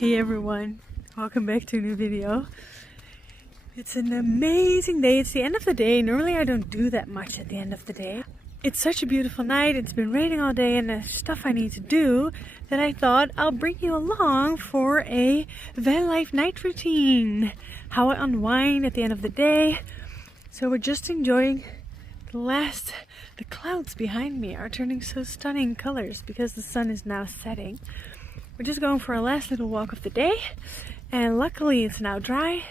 Hey everyone, welcome back to a new video. It's an amazing day. It's the end of the day. Normally I don't do that much at the end of the day. It's such a beautiful night. It's been raining all day and there's stuff I need to do that I thought I'll bring you along for a Vanlife night routine. How I unwind at the end of the day. So we're just enjoying the clouds behind me are turning so stunning colors because the sun is now setting. We're just going for a last little walk of the day, and luckily it's now dry. And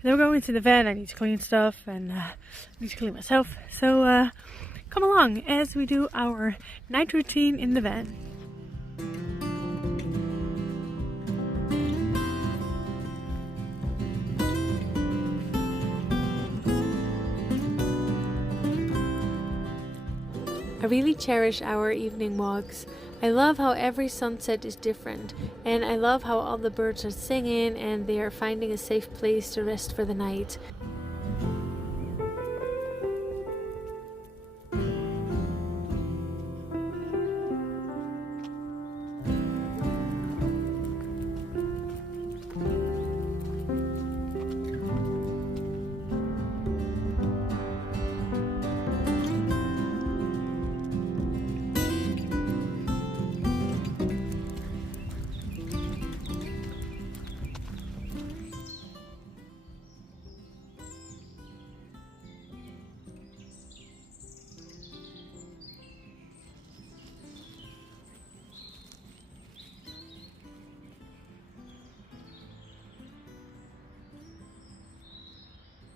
then we're going into the van. I need to clean stuff and I need to clean myself. So come along as we do our night routine in the van. I really cherish our evening walks. I love how every sunset is different, and I love how all the birds are singing and they are finding a safe place to rest for the night.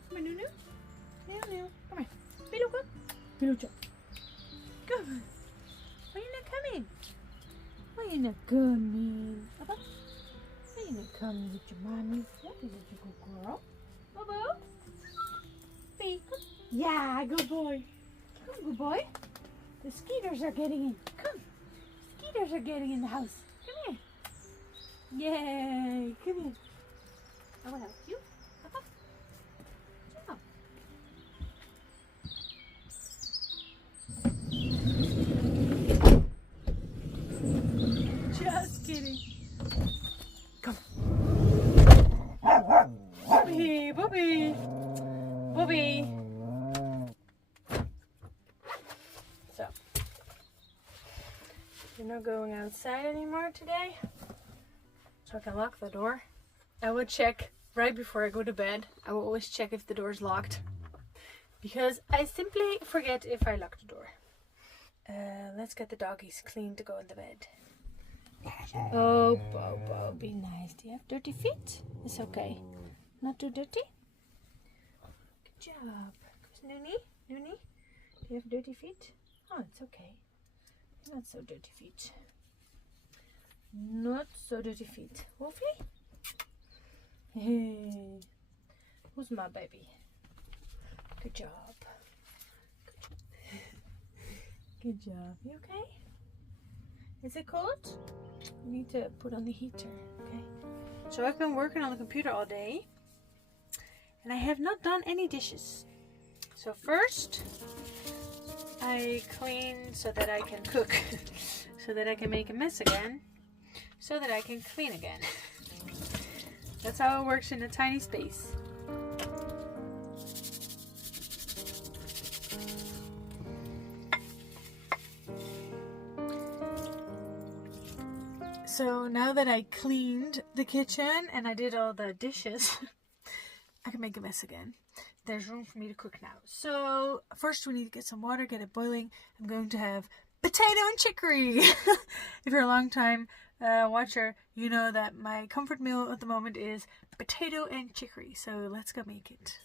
Come on, Nunu. Nunu. Come on. Piluca. Pilucha. Come on. Why are you not coming? Why are you not coming? Papa? Why are you not coming with your mommy? What is it, you good girl? Bobo? Pee. Yeah, good boy. Come, good boy. The skeeters are getting in. Come. Skeeters are getting in the house. Come here. Yay. Come here. I will help you. Just kidding. Come. Bobby, Bobby, Bobby. So, you're not going outside anymore today, so I can lock the door. I will check right before I go to bed. I will always check if the door is locked because I simply forget if I lock the door. Let's get the doggies clean to go in the bed. Oh, Bobo, be nice. Do you have dirty feet? It's okay. Not too dirty? Good job. Noonie? Noonie? Do you have dirty feet? Oh, it's okay. Not so dirty feet. Not so dirty feet. Wolfie? Hey. Who's my baby? Good job. Good job. You okay? Is it cold? You need to put on the heater, okay? So I've been working on the computer all day and I have not done any dishes. So first I clean so that I can cook, so that I can make a mess again, so that I can clean again. That's how it works in a tiny space. So now that I cleaned the kitchen and I did all the dishes, I can make a mess again. There's room for me to cook now. So first we need to get some water, get it boiling. I'm going to have potato and chicory. If you're a long time watcher, you know that my comfort meal at the moment is potato and chicory. So let's go make it.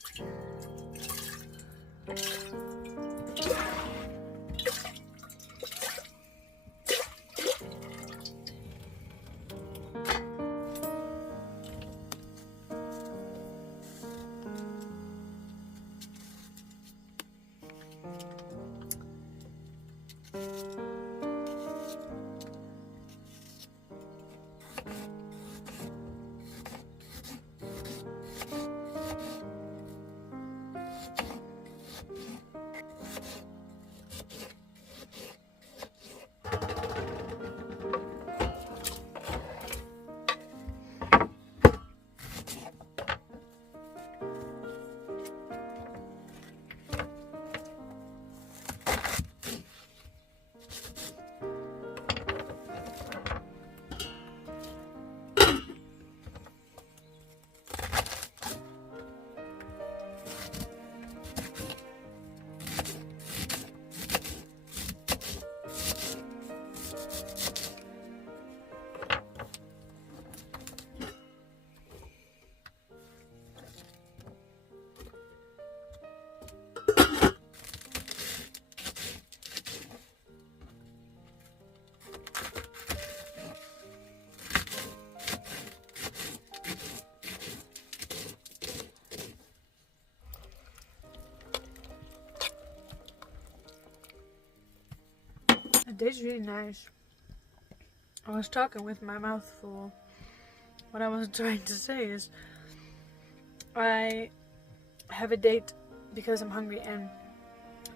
date's really nice. I was talking with my mouth full. What I was trying to say is I have a date because I'm hungry, and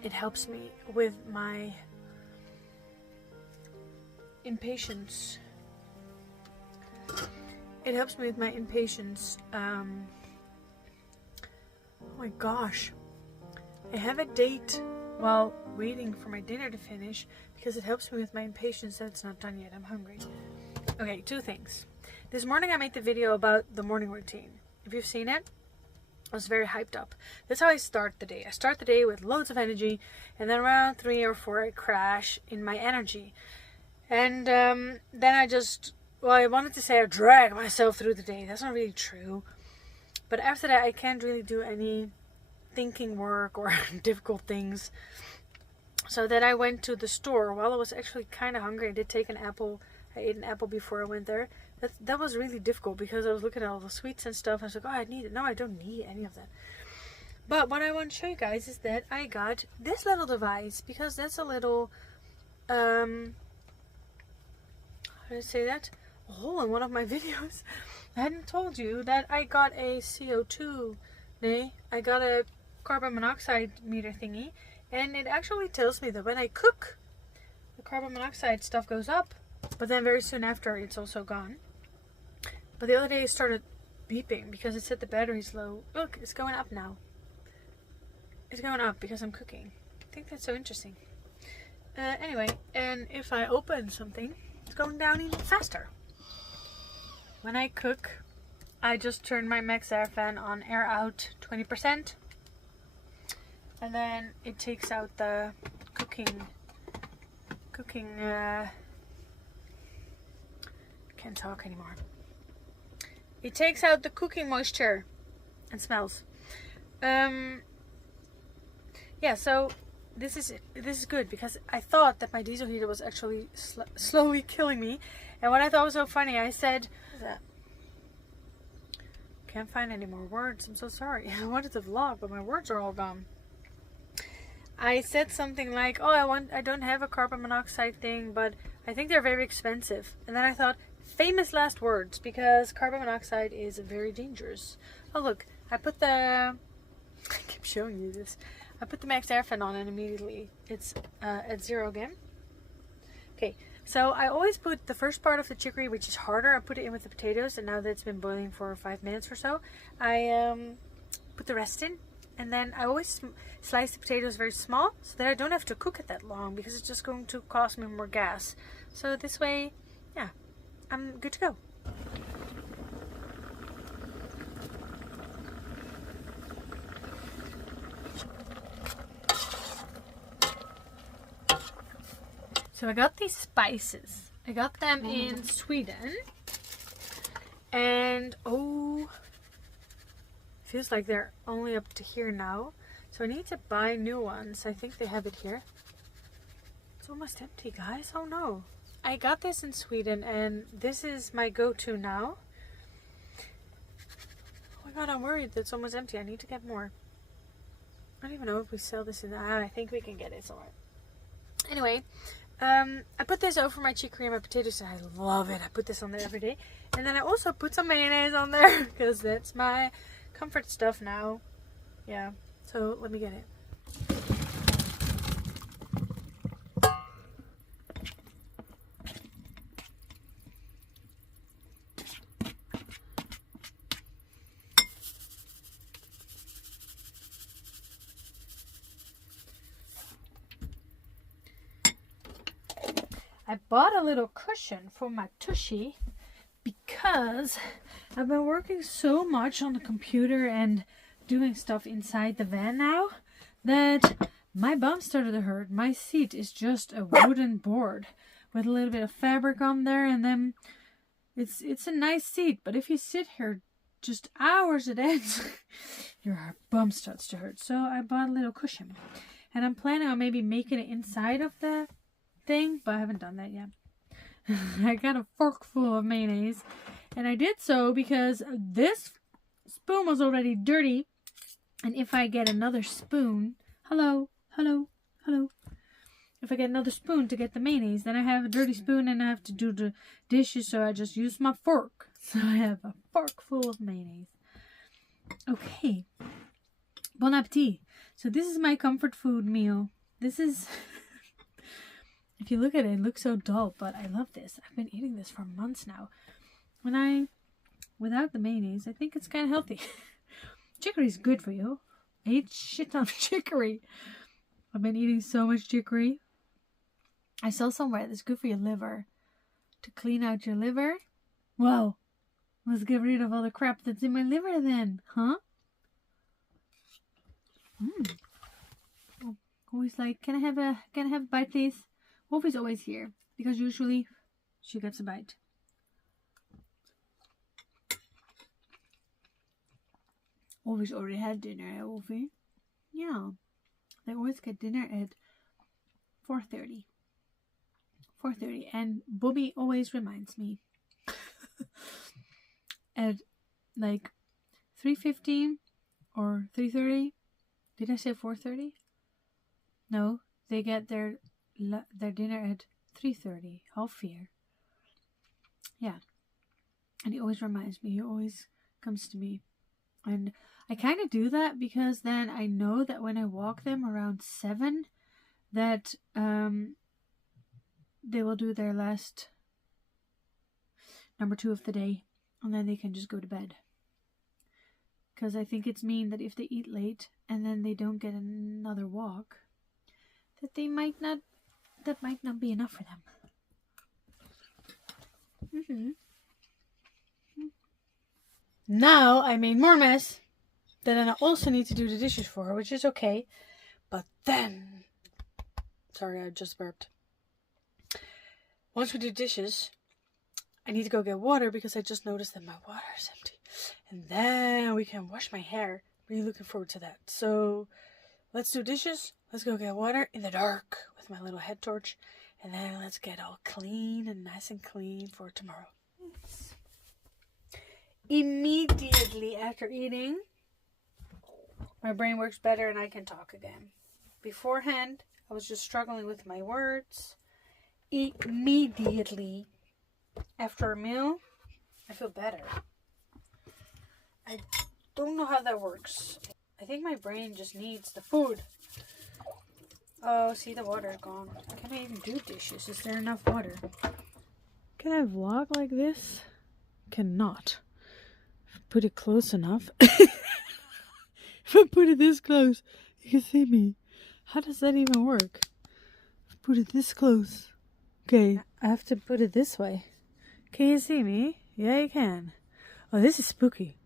it helps me with my impatience. It helps me with my impatience. Oh my gosh. I have a date while waiting for my dinner to finish because it helps me with my impatience that it's not done yet. I'm hungry. Okay, 2 things. This morning I made the video about the morning routine. If you've seen it, I was very hyped up. That's how I start the day. I start the day with loads of energy, and then around 3 or 4 I crash in my energy. And then I just, well, I wanted to say I drag myself through the day. That's not really true. But after that I can't really do any thinking work or difficult things. So then I went to the store while I was actually kind of hungry. I did take an apple. I ate an apple before I went there. That was really difficult because I was looking at all the sweets and stuff. I was like, oh, I need it. No, I don't need any of that. But what I want to show you guys is that I got this little device because that's a little, how do I say that? A hole in one of my videos. I hadn't told you that I got a CO2, I got a carbon monoxide meter thingy, and it actually tells me that when I cook, the carbon monoxide stuff goes up, but then very soon after it's also gone. But the other day it started beeping because it said the battery's low. Look, it's going up now. It's going up because I'm cooking. I think that's so interesting. Anyway, and if I open something, it's going down even faster. When I cook, I just turn my max air fan on air out 20%. And then it takes out the cooking, can't talk anymore. It takes out the cooking moisture and smells. Yeah, so this is good because I thought that my diesel heater was actually slowly killing me. And what I thought was so funny, I said, what is that? Can't find any more words. I'm so sorry. I wanted to vlog, but my words are all gone. I said something like, oh, I don't have a carbon monoxide thing, but I think they're very expensive. And then I thought, famous last words, because carbon monoxide is very dangerous. Oh look, I put the, I keep showing you this. I put the max air fan on and immediately it's at 0 again. Okay, so I always put the first part of the chicory, which is harder, I put it in with the potatoes, and now that it's been boiling for 5 minutes or so, I put the rest in. And then I always slice the potatoes very small so that I don't have to cook it that long because it's just going to cost me more gas. So this way, yeah, I'm good to go. So I got these spices. I got them in Sweden. And oh, feels like they're only up to here now. So I need to buy new ones. I think they have it here. It's almost empty, guys. Oh no. I got this in Sweden and this is my go-to now. Oh my god, I'm worried that it's almost empty. I need to get more. I don't even know if we sell this in the I think we can get it somewhere. Anyway, I put this over my chicory and my potatoes and I love it. I put this on there every day. And then I also put some mayonnaise on there because that's my comfort stuff now. Yeah, so let me get it. I bought a little cushion for my tushy because I've been working so much on the computer and doing stuff inside the van now that my bum started to hurt. My seat is just a wooden board with a little bit of fabric on there, and then it's a nice seat, but if you sit here just hours at end, your bum starts to hurt. So I bought a little cushion, and I'm planning on maybe making it inside of the thing, but I haven't done that yet. I got a fork full of mayonnaise, and I did so because this spoon was already dirty, and if I get another spoon, hello, if I get another spoon to get the mayonnaise, then I have a dirty spoon and I have to do the dishes, so I just use my fork. So I have a fork full of mayonnaise. Okay. Bon appetit. So this is my comfort food meal. This is... If you look at it, it looks so dull, but I love this. I've been eating this for months now. Without the mayonnaise, I think it's kind of healthy. Chicory is good for you. I eat shit ton of chicory. I've been eating so much chicory. I saw somewhere that's good for your liver. To clean out your liver. Well, let's get rid of all the crap that's in my liver then, huh? Always like, can I have a bite, please? Wolfie's always here because usually she gets a bite. Wolfie's already had dinner, eh, Wolfie? Yeah. They always get dinner at 4:30. 4:30, and Bobby always reminds me. At like 3:15 or 3:30. Did I say 4:30? No, they get their dinner at 3:30. Half-4. Yeah. And he always reminds me. He always comes to me. And I kind of do that because then I know that when I walk them around 7, that they will do their last number 2 of the day, and then they can just go to bed. Because I think it's mean that if they eat late and then they don't get another walk, that might not be enough for them. Now I made more mess. Then I also need to do the dishes for her, which is okay. But then... Sorry, I just burped. Once we do dishes, I need to go get water because I just noticed that my water is empty. And then we can wash my hair. Really looking forward to that. So, let's do dishes. Let's go get water in the dark with my little head torch. And then let's get all clean and nice and clean for tomorrow. Immediately after eating, my brain works better and I can talk again. Beforehand, I was just struggling with my words. Immediately after a meal, I feel better. I don't know how that works. I think my brain just needs the food. Oh, see, the water's gone. Can I even do dishes? Is there enough water? Can I vlog like this? Cannot. If I put it close enough. If I put it this close, you can see me. How does that even work? If I put it this close. Okay, I have to put it this way. Can you see me? Yeah, you can. Oh, this is spooky.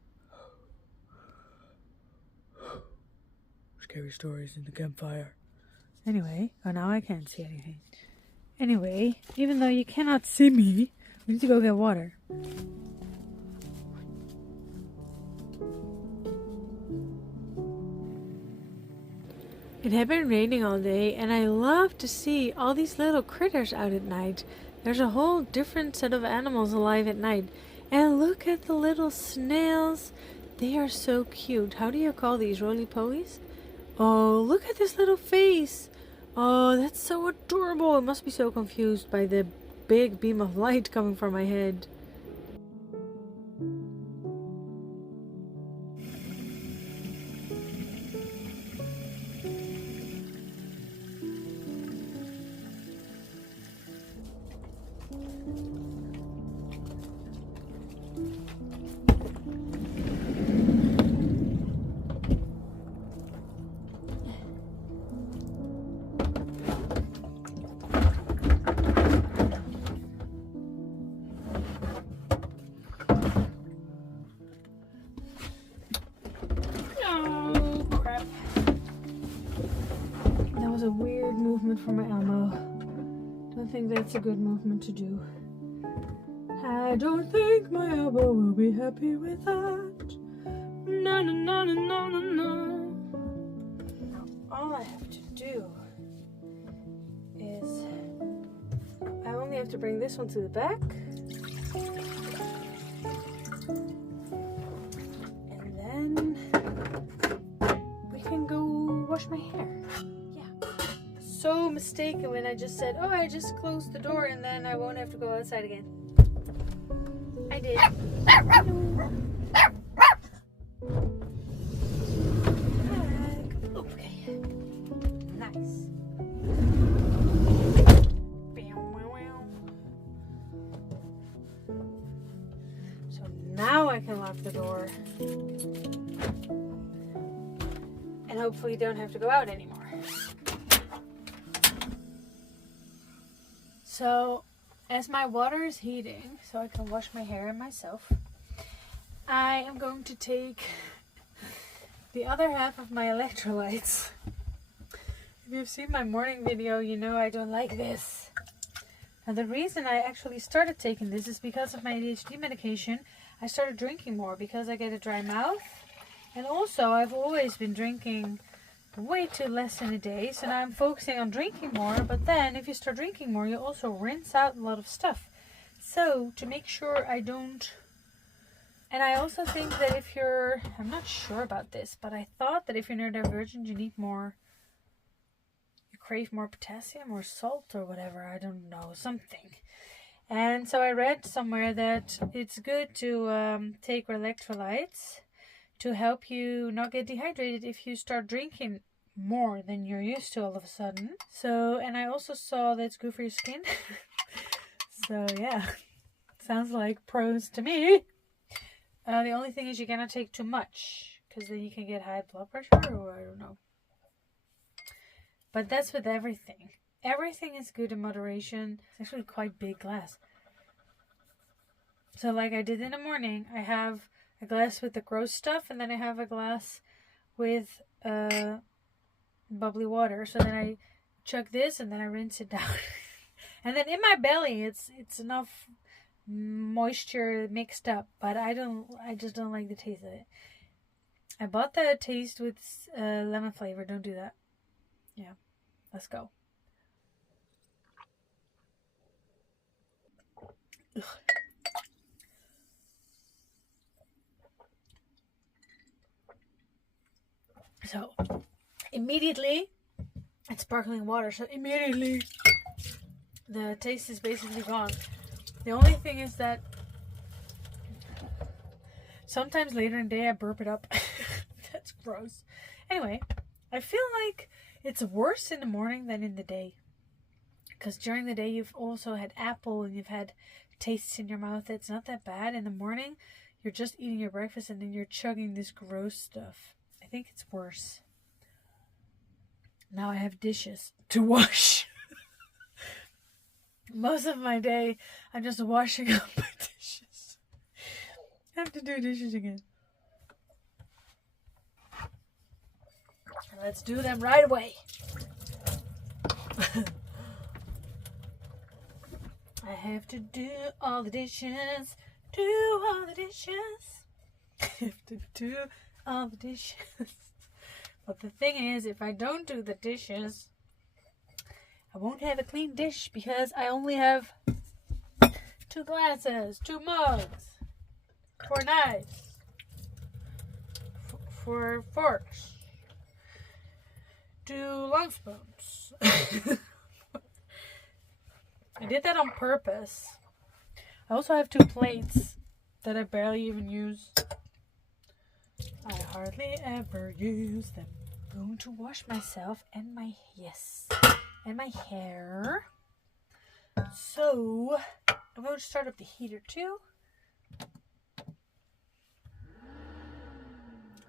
Scary stories in the campfire. Anyway, oh, now I can't see anything. Anyway, even though you cannot see me, we need to go get water. It had been raining all day, and I love to see all these little critters out at night. There's a whole different set of animals alive at night. And look at the little snails. They are so cute. How do you call these? Roly-polies? Oh, look at this little face. Oh, that's so adorable. I must be so confused by the big beam of light coming from my head. A weird movement for my elbow. Don't think that's a good movement to do. I don't think my elbow will be happy with that. No, no, no, no, no, no, no. All I have to do is I only have to bring this one to the back. And then we can go wash my hair. so mistaken when I just said, oh, I just closed the door and then I won't have to go outside again. I did. Okay. Nice. So now I can lock the door. And hopefully don't have to go out anymore. So, as my water is heating, so I can wash my hair myself, I am going to take the other half of my electrolytes. If you've seen my morning video, you know I don't like this. And the reason I actually started taking this is because of my ADHD medication. I started drinking more because I get a dry mouth. And also, I've always been drinking way too less in a day, so now I'm focusing on drinking more. But then, if you start drinking more, you also rinse out a lot of stuff. So, to make sure I don't... And I also think that if you're... I'm not sure about this, but I thought that if you're neurodivergent, you need more... You crave more potassium or salt or whatever. I don't know, something. And so I read somewhere that it's good to take electrolytes to help you not get dehydrated if you start drinking more than you're used to all of a sudden. So, and I also saw that it's good for your skin. So yeah, sounds like pros to me. The only thing is you cannot take too much, because then you can get high blood pressure, or I don't know. But that's with everything. Everything is good in moderation. It's actually quite big glass. So like I did in the morning, I have a glass with the gross stuff, and then I have a glass with bubbly water. So then I chug this, and then I rinse it down. And then in my belly, it's enough moisture mixed up, but I just don't like the taste of it. I bought the taste with lemon flavor. Don't do that. Yeah, let's go. Ugh. So, immediately, it's sparkling water, so immediately the taste is basically gone. The only thing is that sometimes later in the day I burp it up. That's gross. Anyway, I feel like it's worse in the morning than in the day. Because during the day you've also had apple and you've had tastes in your mouth. It's not that bad. In the morning, you're just eating your breakfast and then you're chugging this gross stuff. I think it's worse. Now I have dishes to wash. Most of my day, I'm just washing up my dishes. I have to do dishes again. Let's do them right away. I have to do all the dishes. Do all the dishes. I have to do all the dishes. But the thing is, if I don't do the dishes, I won't have a clean dish because I only have 2 glasses, 2 mugs, 4 knives, 4 forks, 2 long spoons. I did that on purpose. I also have 2 plates that I barely even use. I hardly ever use them. I'm going to wash myself and my hair. So I'm going to start up the heater too.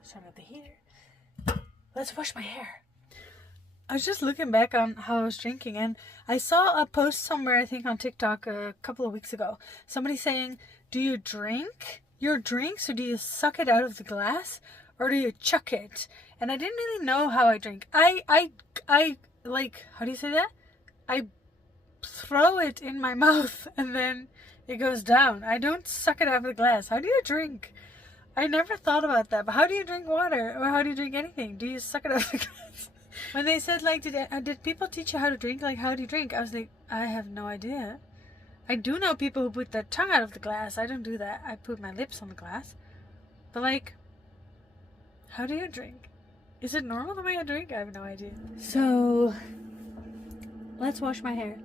Start up the heater. Let's wash my hair. I was just looking back on how I was drinking, and I saw a post somewhere, I think on TikTok a couple of weeks ago. Somebody saying, do you drink your drinks, or do you suck it out of the glass, or do you chuck it? And I didn't really know how I drink. I like, how do you say that? I throw it in my mouth and then it goes down. I don't suck it out of the glass. How do you drink? I never thought about that. But how do you drink water, or how do you drink anything? Do you suck it out of the glass? When they said, like, did people teach you how to drink? Like, how do you drink? I was like, I have no idea. I do know people who put their tongue out of the glass. I don't do that. I put my lips on the glass. But, like, how do you drink? Is it normal the way I drink? I have no idea. So, let's wash my hair.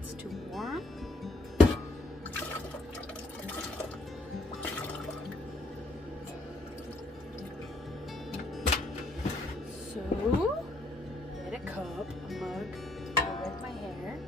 It's too warm. So, get a cup, a mug, I'll wet my hair.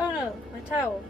Oh no, my towel.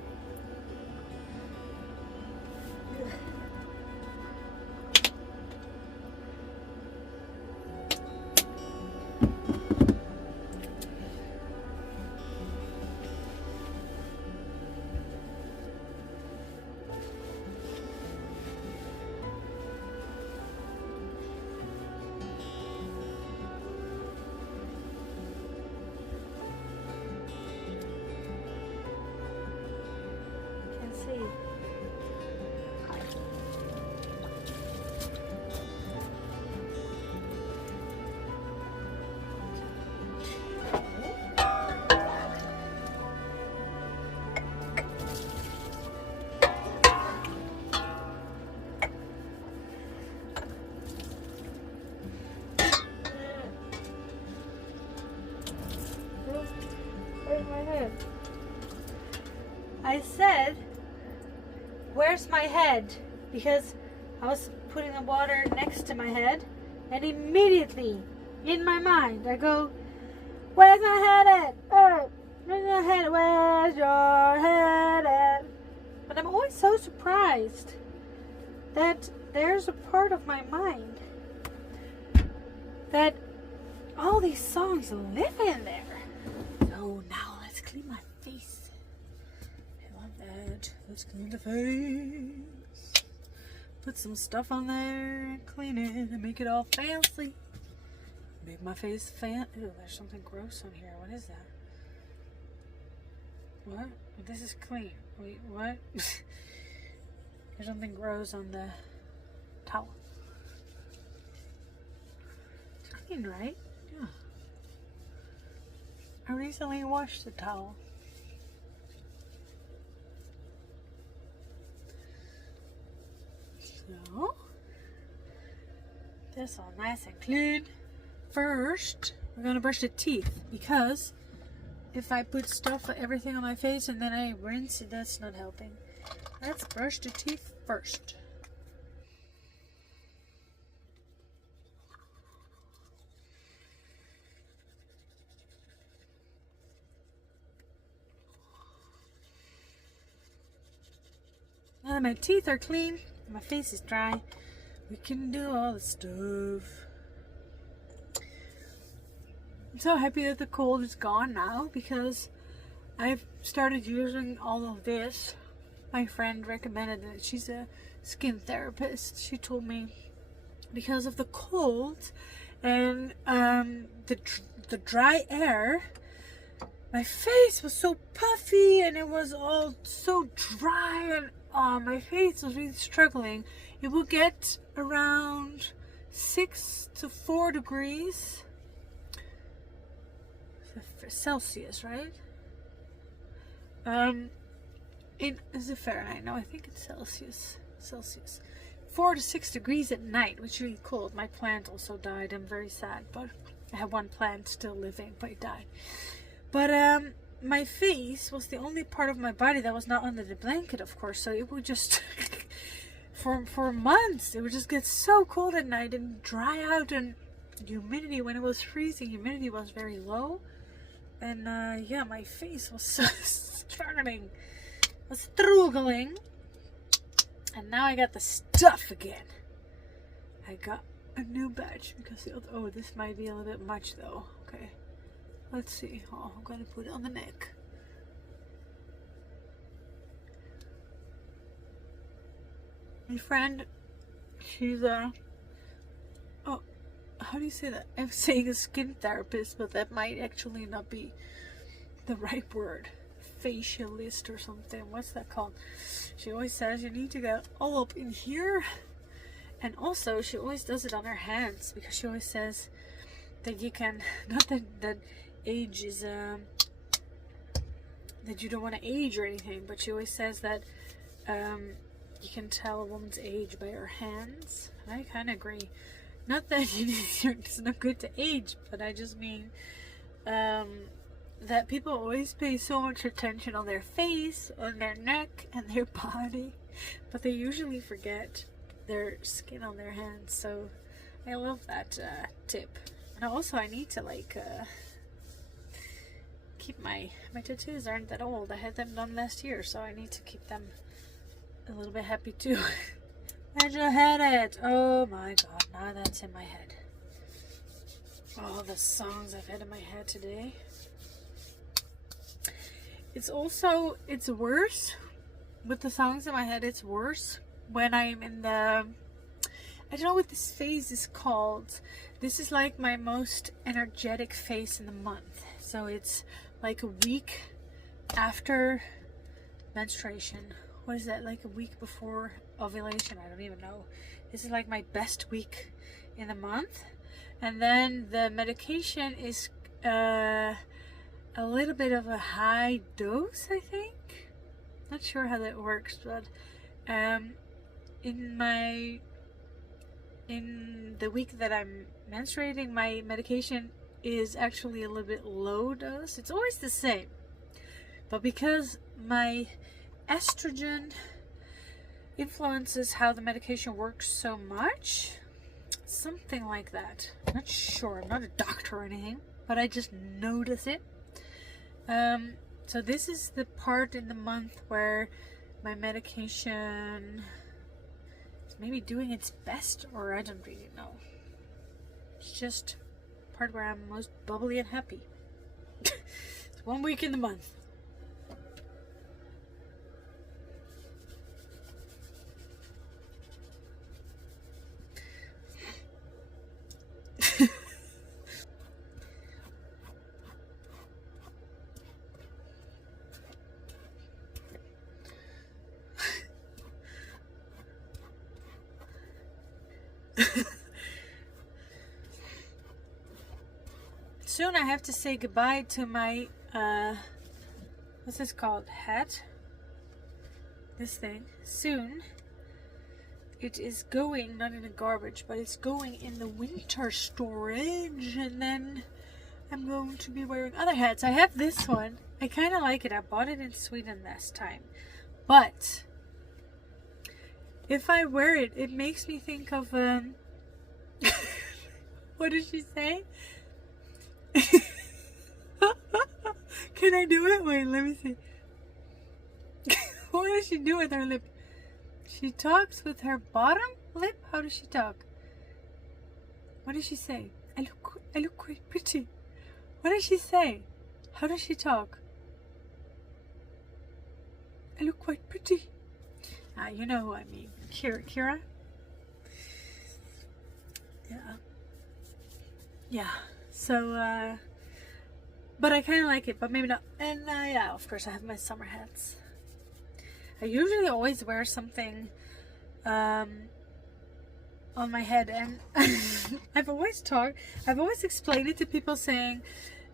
Where's my head? I said, where's my head? Because I was putting the water next to my head, and immediately in my mind I go, where's my head at? Oh, where's my head? Where's your head at? But I'm always so surprised that there's a part of my mind that all these songs live in there. So now let's clean my face. I love that. Let's clean the face. Put some stuff on there and clean it and make it all fancy. Make my face Ew, there's something gross on here. What is that? What? This is clean. Wait, what? There's something gross on the towel. It's clean, right? Yeah. I recently washed the towel. So, this all nice and clean. First, we're gonna brush the teeth because if I put stuff, everything on my face and then I rinse it, that's not helping. Let's brush the teeth first. Now that my teeth are clean, my face is dry, we can do all the stuff. I'm so happy that the cold is gone now because I've started using all of this. My friend recommended it. She's a skin therapist. She told me because of the cold and the dry air, my face was so puffy and it was all so dry and my face was really struggling. It will get around 6 to 4 degrees Celsius, right? Is it Fahrenheit? No, I think it's Celsius. 4 to 6 degrees at night, which is really cold. My plant also died. I'm very sad, but I have one plant still living, but it died. But my face was the only part of my body that was not under the blanket, of course. So it would just for months, it would just get so cold at night and dry out, and humidity, when it was freezing, humidity was very low. And yeah, my face was struggling. And now I got the stuff again. I got a new batch because oh, this might be a little bit much though. Okay, let's see. Oh, I'm gonna put it on the neck. My friend, she's oh, how do you say that? I'm saying a skin therapist, but that might actually not be the right word. Facialist or something. What's that called? She always says you need to get all up in here. And also, she always does it on her hands, because she always says that you can, not that age is, that you don't want to age or anything, but she always says that you can tell a woman's age by her hands. And I kind of agree. Not that it's not good to age, but I just mean that people always pay so much attention on their face, on their neck, and their body, but they usually forget their skin on their hands. So I love that tip. And also, I need to like keep my tattoos aren't that old. I had them done last year, so I need to keep them a little bit happy too. Where'd you head it? Oh my god, now that's in my head. All the songs I've had in my head today. It's worse with the songs in my head. It's worse when I'm in the, I don't know what this phase is called. This is like my most energetic phase in the month. So it's like a week after menstruation. What is that, like a week before ovulation? I don't even know. This is like my best week in the month. And then the medication is a little bit of a high dose, I think. Not sure how that works, but in the week that I'm menstruating, my medication is actually a little bit low dose. It's always the same, but because my estrogen influences how the medication works so much, something like that. I'm not sure. I'm not a doctor or anything, but I just notice it. So this is the part in the month where my medication is maybe doing its best, or I don't really know. It's just part where I'm most bubbly and happy. It's 1 week in the month. Soon I have to say goodbye to my, what's this called? Hat? This thing. Soon. It is going, not in the garbage, but it's going in the winter storage. And then I'm going to be wearing other hats. I have this one. I kind of like it. I bought it in Sweden last time. But if I wear it, it makes me think of, what did she say? Can I do it? Wait, let me see. What does she do with her lip? She talks with her bottom lip? How does she talk? What does she say? I look quite pretty. What does she say? How does she talk? I look quite pretty. You know who I mean. Kira? Yeah. Yeah. So, but I kind of like it, but maybe not. And yeah, of course I have my summer hats. I usually always wear something on my head, and I've always explained it to people saying,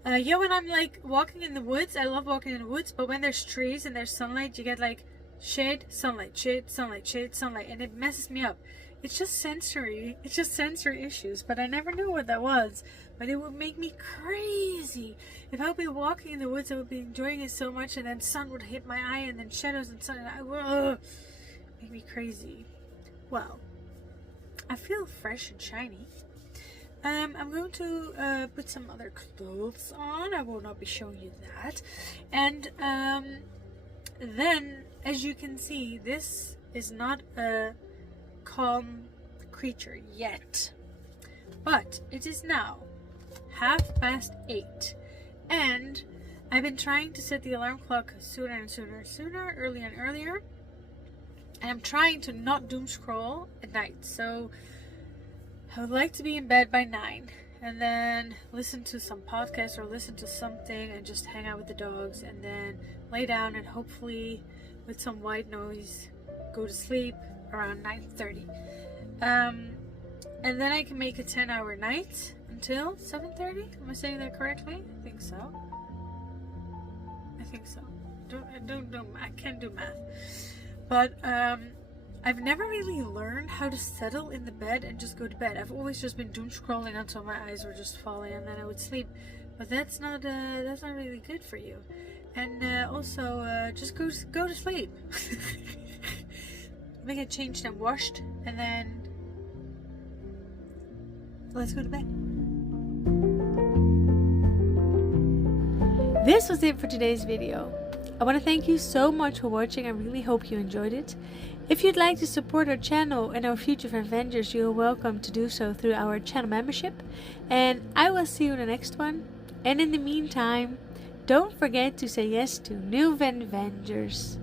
yeah, when I'm like walking in the woods, I love walking in the woods, but when there's trees and there's sunlight, you get like shade, sunlight, shade, sunlight, shade, sunlight, and it messes me up. It's just sensory issues, but I never knew what that was. But it would make me crazy. If I would be walking in the woods, I would be enjoying it so much, and then sun would hit my eye, and then shadows and sun, and I would make me crazy. Well, I feel fresh and shiny. I'm going to put some other clothes on. I will not be showing you that. And then, as you can see, this is not a calm creature yet, but it is now 8:30, and I've been trying to set the alarm clock sooner and sooner, earlier and earlier, And I'm trying to not doom scroll at night. So I would like to be in bed by 9 and then listen to some podcast or listen to something and just hang out with the dogs and then lay down and hopefully with some white noise go to sleep around 9:30. And then I can make a 10-hour night until 7:30. Am I saying that correctly? I think so. I can't do math. But I've never really learned how to settle in the bed and just go to bed. I've always just been doom scrolling until my eyes were just falling and then I would sleep. But that's not really good for you. And also just go to sleep. Make it changed and washed, and then let's go to bed. This was it for today's video. I want to thank you so much for watching. I really hope you enjoyed it. If you'd like to support our channel and our future Vanlife, you're welcome to do so through our channel membership. And I will see you in the next one. And in the meantime, don't forget to say yes to Newvanventures.